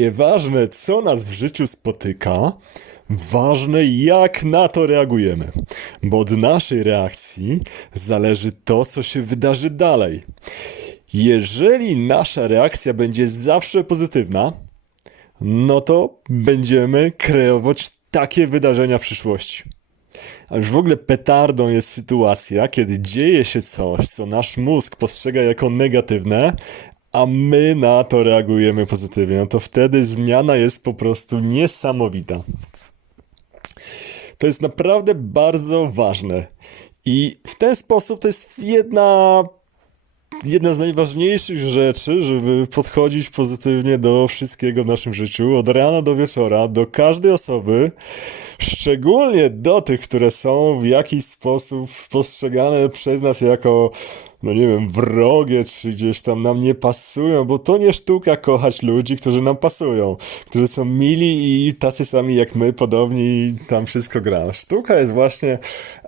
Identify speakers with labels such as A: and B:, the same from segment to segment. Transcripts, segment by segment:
A: Nieważne, co nas w życiu spotyka, ważne, jak na to reagujemy. Bo od naszej reakcji zależy to, co się wydarzy dalej. Jeżeli nasza reakcja będzie zawsze pozytywna, no to będziemy kreować takie wydarzenia w przyszłości. A już w ogóle petardą jest sytuacja, kiedy dzieje się coś, co nasz mózg postrzega jako negatywne, a my na to reagujemy pozytywnie. No to wtedy zmiana jest po prostu niesamowita. To jest naprawdę bardzo ważne. I w ten sposób to jest jedna jedna z najważniejszych rzeczy, żeby podchodzić pozytywnie do wszystkiego w naszym życiu, od rana do wieczora, do każdej osoby, szczególnie do tych, które są w jakiś sposób postrzegane przez nas jako no nie wiem, wrogie, czy gdzieś tam nam nie pasują, bo to nie sztuka kochać ludzi, którzy nam pasują, którzy są mili i tacy sami jak my, podobni i tam wszystko gra. Sztuka jest właśnie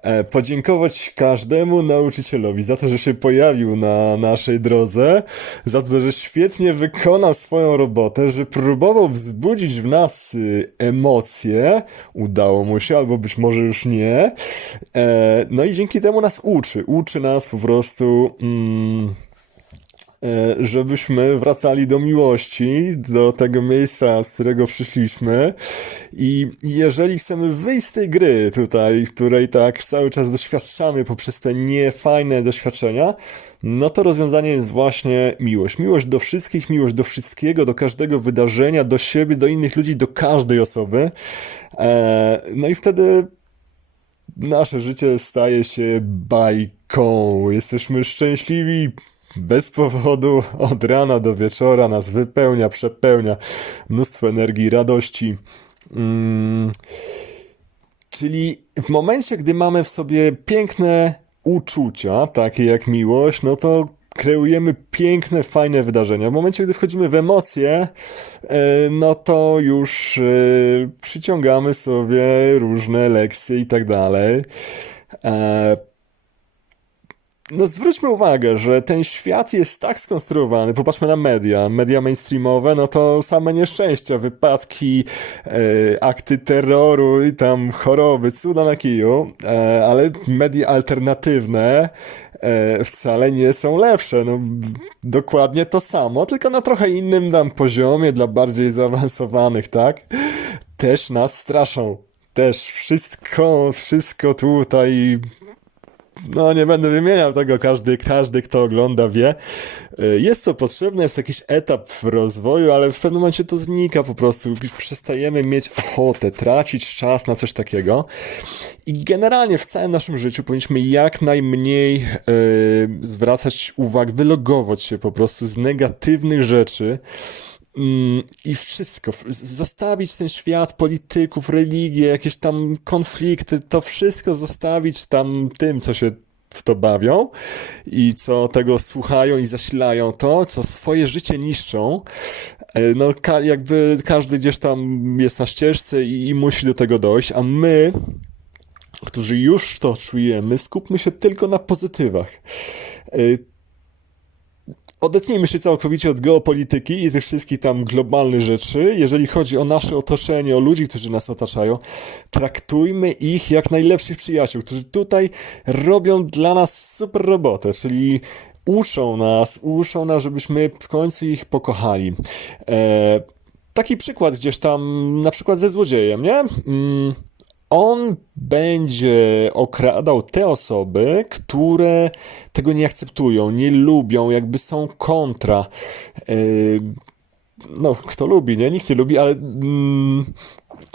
A: e, podziękować każdemu nauczycielowi za to, że się pojawił na naszej drodze, za to, że świetnie wykonał swoją robotę, że próbował wzbudzić w nas y, emocje, udało mu się, albo być może już nie, e, no i dzięki temu nas uczy, uczy nas po prostu mm, e, żebyśmy wracali do miłości, do tego miejsca, z którego przyszliśmy. I jeżeli chcemy wyjść z tej gry tutaj, której tak cały czas doświadczamy poprzez te niefajne doświadczenia, no to rozwiązanie jest właśnie miłość. Miłość do wszystkich, miłość do wszystkiego, do każdego wydarzenia, do siebie, do innych ludzi, do każdej osoby. E, no i wtedy nasze życie staje się bajką. Jesteśmy szczęśliwi bez powodu od rana do wieczora nas wypełnia, przepełnia mnóstwo energii, radości. Mm. Czyli w momencie, gdy mamy w sobie piękne uczucia, takie jak miłość, no to kreujemy piękne, fajne wydarzenia. W momencie, gdy wchodzimy w emocje, e, no to już e, przyciągamy sobie różne lekcje i tak dalej. No zwróćmy uwagę, że ten świat jest tak skonstruowany, popatrzmy na media, media mainstreamowe, no to same nieszczęścia, wypadki, e, akty terroru i tam choroby, cuda na kiju, e, ale media alternatywne e, wcale nie są lepsze, no dokładnie to samo, tylko na trochę innym tam poziomie, dla bardziej zaawansowanych, tak? Też nas straszą. Też wszystko, wszystko tutaj no nie będę wymieniał tego, każdy, każdy kto ogląda wie. E, jest to potrzebne, jest jakiś etap w rozwoju, ale w pewnym momencie to znika po prostu. Przestajemy mieć ochotę, tracić czas na coś takiego. I generalnie w całym naszym życiu powinniśmy jak najmniej yy, zwracać uwagę, wylogować się po prostu z negatywnych rzeczy, i wszystko, zostawić ten świat polityków, religię, jakieś tam konflikty, to wszystko zostawić tam tym, co się w to bawią i co tego słuchają i zasilają to, co swoje życie niszczą. E, no, ka jakby każdy gdzieś tam jest na ścieżce i, i musi do tego dojść, a my, którzy już to czujemy, skupmy się tylko na pozytywach e, Odetnijmy się całkowicie od geopolityki i tych wszystkich tam globalnych rzeczy. Jeżeli chodzi o nasze otoczenie, o ludzi, którzy nas otaczają, traktujmy ich jak najlepszych przyjaciół, którzy tutaj robią dla nas super robotę, czyli uczą nas, uczą nas, żebyśmy w końcu ich pokochali. E, taki przykład gdzieś tam, na przykład ze złodziejem, nie? Mm on będzie okradał te osoby, które tego nie akceptują, nie lubią, jakby są kontra. Yy, no, kto lubi, nie? Nikt nie lubi, ale. Mm,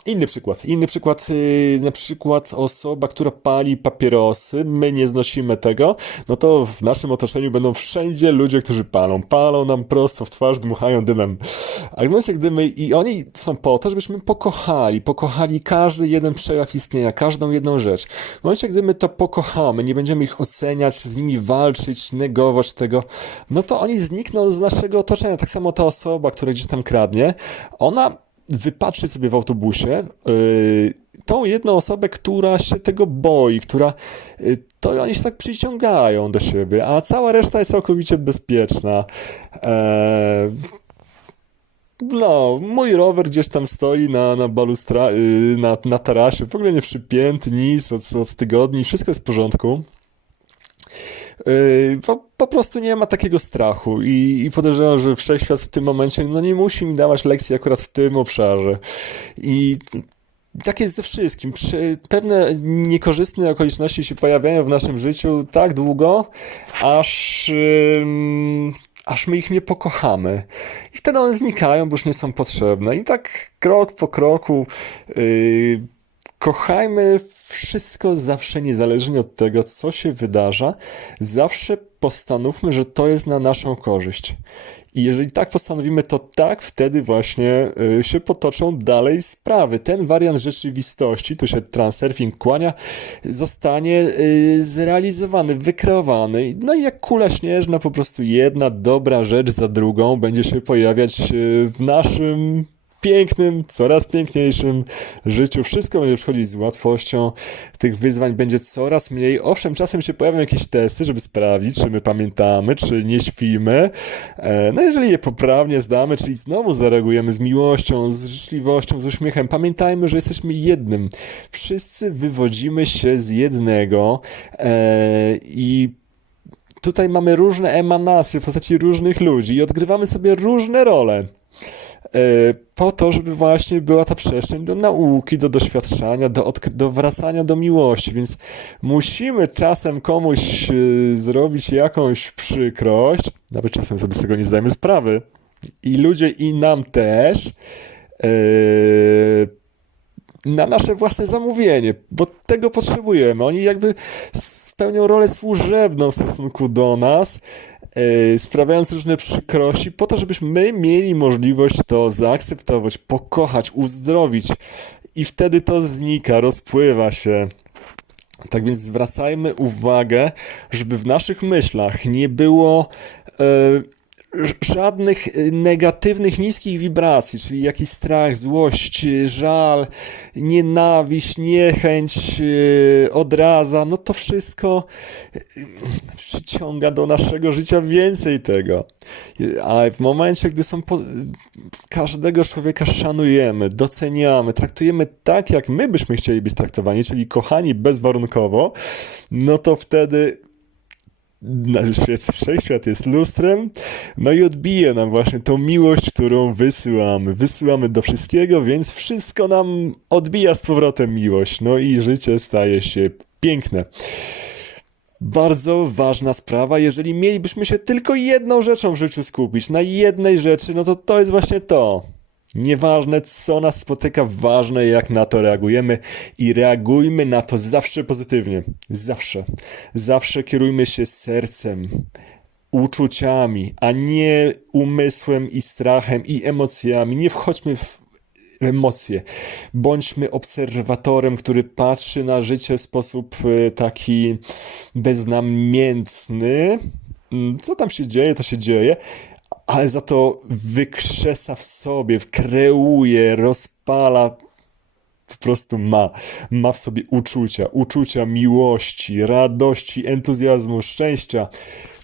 A: Inny przykład. Inny przykład, yy, na przykład osoba, która pali papierosy, my nie znosimy tego, no to w naszym otoczeniu będą wszędzie ludzie, którzy palą. Palą nam prosto w twarz, dmuchają dymem. Ale w momencie, gdy my, i oni są po to, żebyśmy pokochali, pokochali każdy jeden przejaw istnienia, każdą jedną rzecz. W momencie, gdy my to pokochamy, nie będziemy ich oceniać, z nimi walczyć, negować tego, no to oni znikną z naszego otoczenia. Tak samo ta osoba, która gdzieś tam kradnie, ona wypatrzy sobie w autobusie yy, tą jedną osobę, która się tego boi, która yy, to oni się tak przyciągają do siebie, a cała reszta jest całkowicie bezpieczna. Eee, no, mój rower gdzieś tam stoi na, na balustra, y, na, na tarasie, w ogóle nie przypięty, nic, od, od tygodni, wszystko jest w porządku. Yy, po, po prostu nie ma takiego strachu i, i podejrzewam, że wszechświat w tym momencie no nie musi mi dawać lekcji akurat w tym obszarze. I tak jest ze wszystkim. Pewne niekorzystne okoliczności się pojawiają w naszym życiu tak długo, aż, aż my ich nie pokochamy. I wtedy one znikają, bo już nie są potrzebne. I tak krok po kroku yy, kochajmy wszystko zawsze, niezależnie od tego, co się wydarza. Zawsze postanówmy, że to jest na naszą korzyść. I jeżeli tak postanowimy, to tak wtedy właśnie y, się potoczą dalej sprawy. Ten wariant rzeczywistości, tu się transurfing kłania, zostanie y, zrealizowany, wykreowany. No i jak kula śnieżna, po prostu jedna dobra rzecz za drugą będzie się pojawiać y, w naszym pięknym, coraz piękniejszym życiu. Wszystko będzie przychodzić z łatwością. Tych wyzwań będzie coraz mniej. Owszem, czasem się pojawią jakieś testy, żeby sprawdzić, czy my pamiętamy, czy nie śpimy. E, No jeżeli je poprawnie zdamy, czyli znowu zareagujemy z miłością, z życzliwością, z uśmiechem, pamiętajmy, że jesteśmy jednym. Wszyscy wywodzimy się z jednego e, i tutaj mamy różne emanacje w postaci różnych ludzi i odgrywamy sobie różne role. E, Po to, żeby właśnie była ta przestrzeń do nauki, do doświadczania, do, do wracania do miłości, więc musimy czasem komuś e, zrobić jakąś przykrość, nawet czasem sobie z tego nie zdajemy sprawy. I ludzie, i nam też. e, na nasze własne zamówienie, bo tego potrzebujemy. Oni jakby spełnią rolę służebną w stosunku do nas, sprawiając różne przykrości, po to, żebyśmy my mieli możliwość to zaakceptować, pokochać, uzdrowić. I wtedy to znika, rozpływa się. Tak więc zwracajmy uwagę, żeby w naszych myślach nie było e, ż- żadnych e, negatywnych, niskich wibracji, czyli jakiś strach, złość, e, żal, nienawiść, niechęć, e, odraza. No to wszystko przyciąga do naszego życia więcej tego. A w momencie, gdy są po... każdego człowieka szanujemy, doceniamy, traktujemy tak, jak my byśmy chcieli być traktowani, czyli kochani bezwarunkowo, no to wtedy wszechświat jest lustrem, no i odbije nam właśnie tą miłość, którą wysyłamy. Wysyłamy do wszystkiego, więc wszystko nam odbija z powrotem miłość. No i życie staje się piękne. Bardzo ważna sprawa, jeżeli mielibyśmy się tylko jedną rzeczą w życiu skupić, na jednej rzeczy, no to to jest właśnie to. Nieważne, co nas spotyka, ważne, jak na to reagujemy i reagujmy na to zawsze pozytywnie. Zawsze. Zawsze kierujmy się sercem, uczuciami, a nie umysłem i strachem i emocjami. Nie wchodźmy w emocje. Bądźmy obserwatorem, który patrzy na życie w sposób e, taki beznamiętny. Co tam się dzieje, to się dzieje, ale za to wykrzesa w sobie, kreuje, rozpala po prostu ma, ma w sobie uczucia, uczucia miłości, radości, entuzjazmu, szczęścia.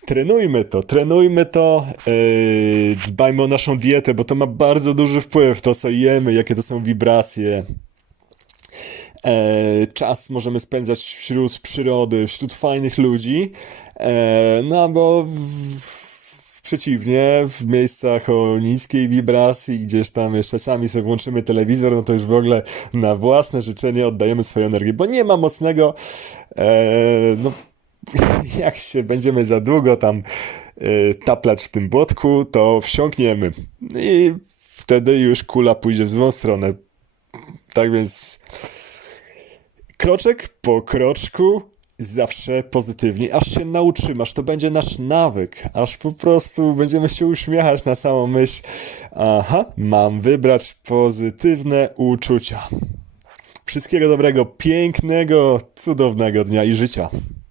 A: Trenujmy to, trenujmy to, yy, dbajmy o naszą dietę, bo to ma bardzo duży wpływ, to co jemy, jakie to są wibracje. E, czas możemy spędzać wśród przyrody, wśród fajnych ludzi, e, no bo w, przeciwnie, w miejscach o niskiej wibracji, gdzieś tam jeszcze sami sobie włączymy telewizor, no to już w ogóle na własne życzenie oddajemy swoją energię, bo nie ma mocnego, e, no jak się będziemy za długo tam e, taplać w tym błotku, to wsiąkniemy i wtedy już kula pójdzie w złą stronę. Tak więc kroczek po kroczku zawsze pozytywnie, aż się nauczymy, to będzie nasz nawyk, aż po prostu będziemy się uśmiechać na samą myśl, aha, mam wybrać pozytywne uczucia. Wszystkiego dobrego, pięknego, cudownego dnia i życia.